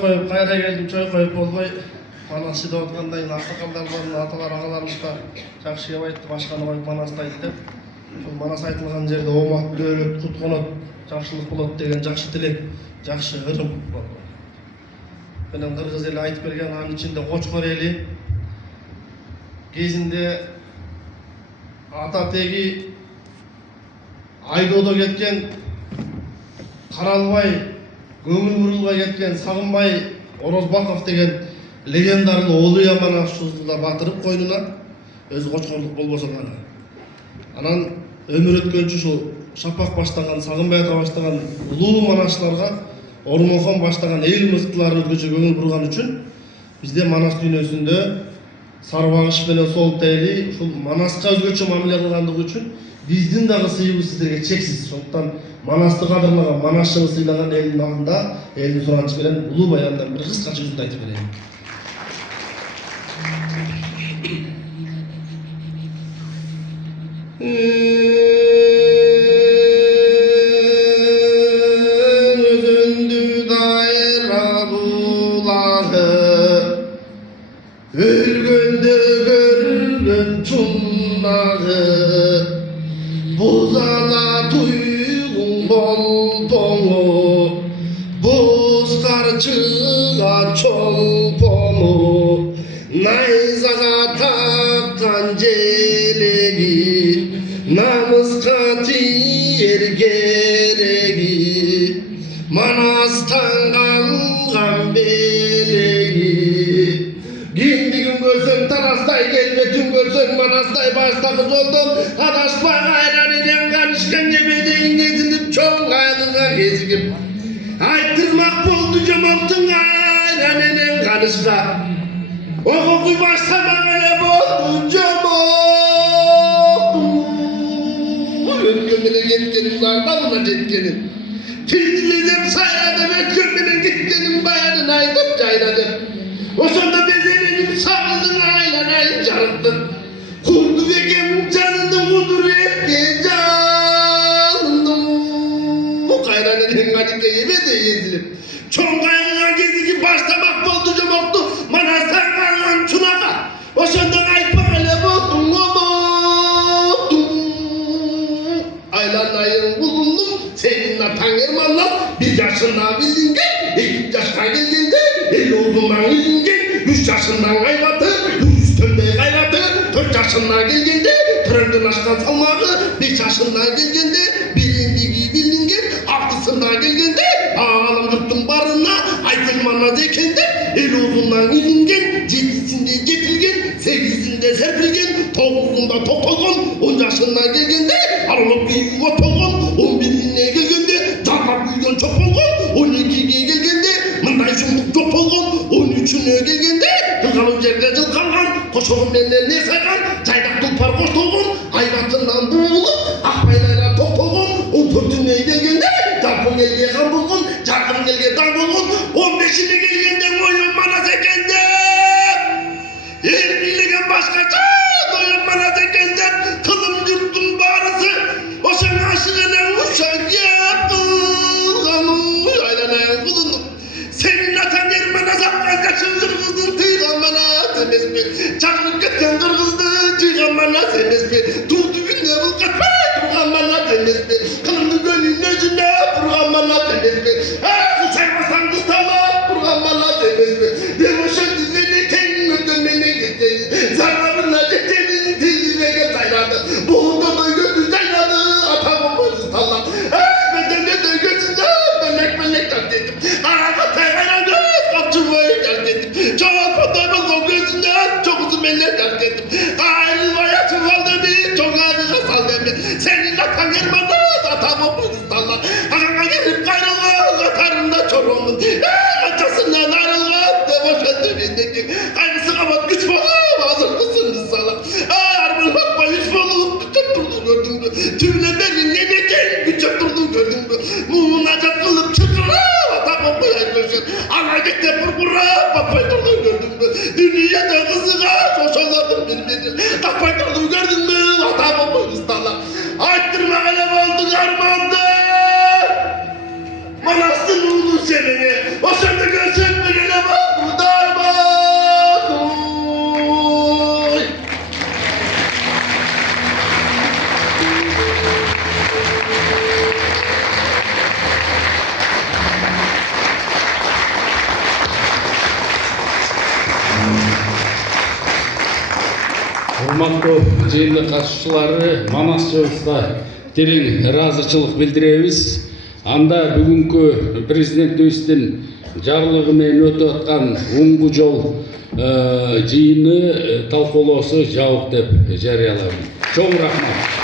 koyup, kayra geldim çay koyup olbay. Manasçıda otkandayın, aksakallarımızın, atalar, ağalarımız da jakşı yap aytты, başkanı koyup Manasты aytты. Manas aytılgan jerde omat, bölөp, kut konot, jakşılık bolot деген jakşı tilek, jakşı ырым болду. Менен кыргыз эли айтып берген, анын ичинде Кочкор эли кезинде ата теги айдоодо кеткен, каралбай, көңүл бурулбай кеткен Сагынбай Орозбаков деген легендарлы Олуя Манасчыбызды да батырып койнуна, өзү Кочкорлук болбосо гана. Анан өмүр өткөнчү ушул Шапак баштаган, Сагынбай ата баштаган улуу манасчыларга Ормохон баштаган эл мыктылары өзгөчө көңүл бурган үчүн бизде Манас дүйнөсүндө Сарбагыш менен Солт эли ушул Манаска өзгөчө мамиле кылгандыгы үчүн биздин дагы сыйыбыз сиздерге чексиз. Ошондуктан Манасты кадырлаган, Манасчыны сыйлаган элдин алдында элдин суранычы менен улуу баяндан бир кыскача үзүндү айтып берейин. Özündü daira bulagı, ölgönde görgön çundağı, buzala tuygum bol boğu, buz karçıga çolponu, nayzaga takkan jelegi, namızga tiyer geregi, Manastan kalgan belegi. Gimdigin görsün tarastay gelme, tüm görsün Manastay baştakı oldum. Adaşpa gayran eden karışkan gebedeyin gezilip çoğun gaydınlar gezigip. Aytırmak boldu cömertin gayran eden karışka. Okukuy başlamak öyle boldu cömertin. Ölgümüne yetkenim zardan jetkenim. Tildiledim sayradım, ötkümüne gitkenim bayanın aydıp cayradım. O sonunda bezelenim sarıldım aylanay jarıttım. Kurdu bekem canındım kudur etke canındım. O kayranın hengadike yemede yezilip. Çoğun kaygıga gezigi başlamak boldu cömoktu. Manastan kalgan çunaka. O sonunda aytmak öyle boldum omoktum. Aylanayın bulundum. Senin atan ermanlar 1 yaşında bildin gel. 2 yaşına geldiğinde 50 olduğundan bildin gel. 3 yaşından kaybatı, üstünde kaybatı, 4 yaşından geldiğinde trenden aşkan salmağı, 5 yaşından geldiğinde bilindiği bildin gel. 6'sından geldiğinde ağalım yurttun barına aytılmanaz ekende 50 olduğundan bildin gel. 7'sinde getilgen, 8'sinde serpilgen, 9'unda topolgon, 10 yaşından geldiğinde aralık büyüğü otolgon, 11'ine geldiğinde çarpak büyüğün çok olgon, 12'ye geldiğinde mınday şumluk çok olgon, 13'üne geldiğinde kılgalı yerde cılkangan, koşoğun benden ne saygan, çaydak tulpar koş olgon, aybatından buğulup, akbaylayla top olgon, 14'üne geldiğinde tarpın gelge kan bulgon, çarpın gelge dan bulgon, 15'ine geldiğinde oyun Manas ekende. Yer bilegen başkaça, oyun Manas ekende, kılım yurttun bağrısı, o sen aşığına uşak yapılganı, aylanayın bulundum. Senin atan yermana zaptan kaçın kırgızdın, tıygan bana temez mi? Çaklık ketken kırgızdı, tıygan bana temez mi? Tuğdu günde bul kaçma, turgan bana temez mi? Kılımlı gönlün özüne, burgan bana temez mi? Kısaymasan kıstama, burgan bana temez mi? Demoşan düzeni tenin ödönmene gittin, zararına dettenin tilime gel sayradı. Buğunda da gözü sayradı, atamın bozu sallam. Benden de gözünde, melek tak dedim. Arada sayrayan göz, kapçı boyu tak dedim. Çok fotoğrafı o gözünde, çok uzun melek tak dedim. Ayrılmaya çuvaldı bir, çok ağrıga sal demin. Senin atan gelmedi, atamın bozu sallam. Akaka gelip kayrılmaz, atarında çorumun. Acasından ayrılmaz, demoşandı bendeki. Kaygısı kapat güç bolup, hazır mısınız sallam. Arbın bakma hiç bolup, küçük durdu gördün mü? Tümle beni ne deken, küçük durdu gördün mü? Muğunacak kılıp çıkıra, atamın bu yaklaşır. Anaydıkta burgura, papay durdu gördün mü? Dünyada kızıga, koşaladım bilmedin. Kapay durdu gördün mü? Atamın bu ıstallar. Ayttırma kalem aldık armağandı. Manastın ulu seneni, o sende görsün mü? урматтуу жыйынга катышуучулары, Манас чыгышта терең ыраазычылык билдиребиз. Анда бүгүнкү президентибиздин жарлыгы менен өтүп аткан оңгу жол жыйыны талкуулоосу жабык деп жарыялайм. Чоң рахмат.